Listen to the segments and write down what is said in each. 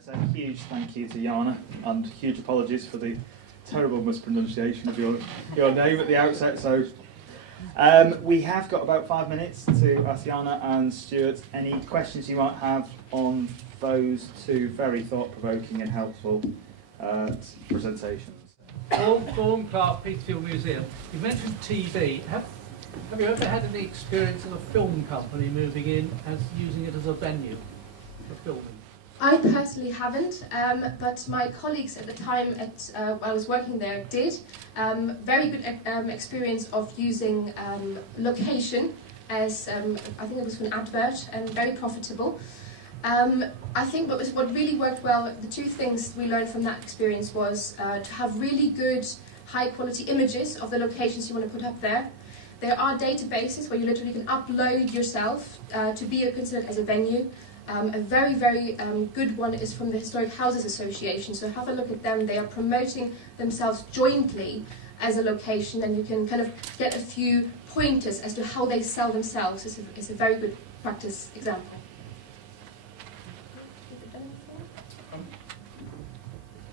I say a huge thank you to Jaane, and huge apologies for the terrible mispronunciation of your name at the outset. So we have got about 5 minutes to ask Jaane and Stuart any questions you might have on those two very thought-provoking and helpful presentations. Vaughan Clark, Peterfield Museum. You mentioned TV. Have you ever had any experience of a film company moving in as using it as a venue for filming? I personally haven't, but my colleagues at the time I was working there did. Very good experience of using location as, I think it was for an advert, and very profitable. I think what really worked well, the two things we learned from that experience was to have really good high quality images of the locations you want to put up there. There are databases where you literally can upload yourself to be considered as a venue. A very, very good one is from the Historic Houses Association, so have a look at them. They are promoting themselves jointly as a location, and you can kind of get a few pointers as to how they sell themselves. It's a very good practice example.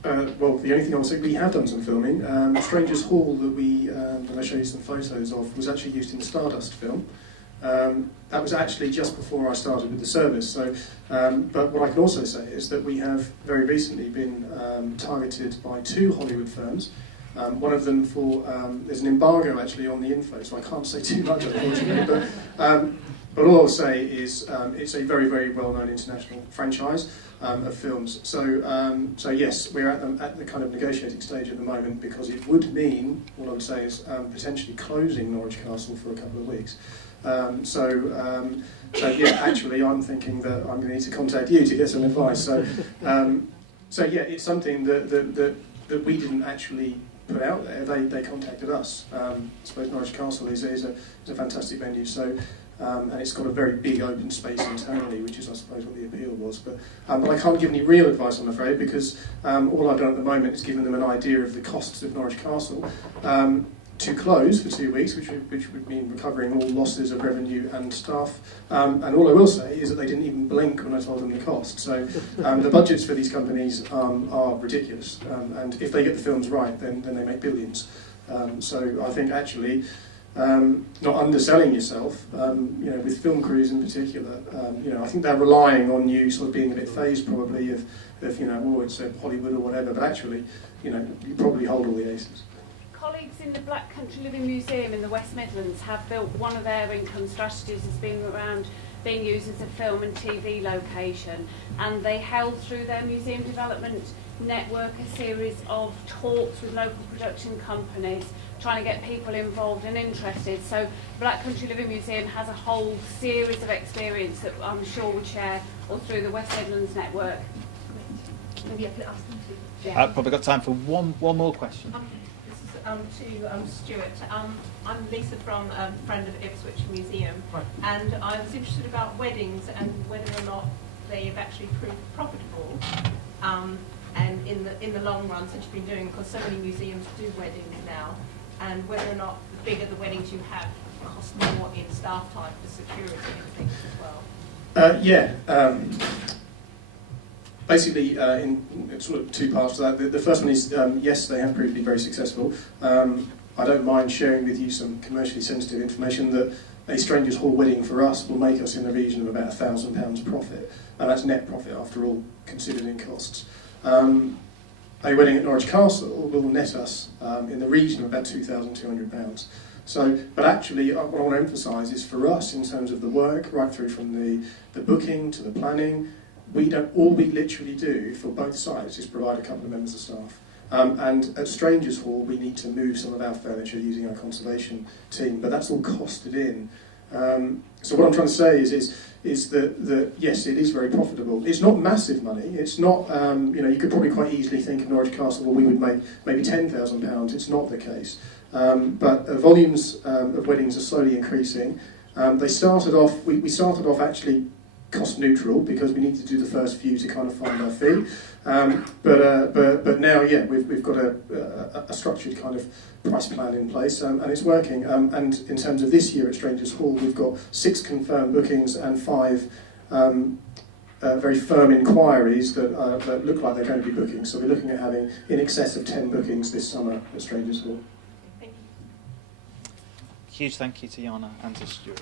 Well, the only thing I would say, we have done some filming. Strangers Hall that I showed you some photos of was actually used in the Stardust film. That was actually just before I started with the service. So, but what I can also say is that we have very recently been targeted by 2 Hollywood firms. One of them there's an embargo actually on the info, so I can't say too much unfortunately. But all I'll say is it's a very, very well-known international franchise of films. So yes, we're at the kind of negotiating stage at the moment, because it would mean, what I would say is potentially closing Norwich Castle for a couple of weeks. So yeah, actually I'm thinking that I'm going to need to contact you to get some advice. So yeah, it's something that we didn't actually put out there. They contacted us. I suppose Norwich Castle is a fantastic venue. So. And it's got a very big open space internally, which is, I suppose, what the appeal was. But I can't give any real advice, I'm afraid, because all I've done at the moment is given them an idea of the costs of Norwich Castle to close for 2 weeks, which would mean recovering all losses of revenue and staff. And all I will say is that they didn't even blink when I told them the cost. So the budgets for these companies are ridiculous. And if they get the films right, then they make billions. So I think actually... not underselling yourself, with film crews in particular. I think they're relying on you sort of being a bit phased probably if it's Hollywood or whatever, but actually, you probably hold all the aces. Colleagues in the Black Country Living Museum in the West Midlands have built one of their income strategies as being around being used as a film and TV location, and they held through their museum development network a series of talks with local production companies trying to get people involved and interested. So Black Country Living Museum has a whole series of experience that I'm sure would share all through the West Midlands network. Maybe I can ask them to. I've probably got time for one more question. This is to Stuart. I'm Lisa from Friend of Ipswich Museum, right. And I was interested about weddings and whether or not they've actually proved profitable. And in the long run, since you've been doing, because so many museums do weddings now, and whether or not the bigger the weddings you have cost more in staff time for security and things as well. Basically, in sort of 2 parts to that. The first one is, yes, they have proved to be very successful. I don't mind sharing with you some commercially sensitive information that a Strangers Hall wedding for us will make us in the region of about £1,000 profit, and that's net profit after all considered in costs. A wedding at Norwich Castle will net us in the region of about £2,200. So, but actually, what I want to emphasise is for us, in terms of the work, right through from the booking to the planning, all we literally do for both sides is provide a couple of members of staff. And at Strangers Hall, we need to move some of our furniture using our conservation team, but that's all costed in. So what I'm trying to say is that yes, it is very profitable. It's not massive money. It's not, you could probably quite easily think of Norwich Castle, well, we would make maybe £10,000. It's not the case. But volumes of weddings are slowly increasing. We started off actually cost neutral because we needed to do the first few to kind of find our fee. But now, yeah, we've got a structured kind of price plan in place, and it's working. And in terms of this year at Strangers Hall, we've got 6 confirmed bookings and 5 very firm inquiries that look like they're going to be booking. So we're looking at having in excess of 10 bookings this summer at Strangers Hall. Thank you. Huge thank you to Jaane and to Stuart.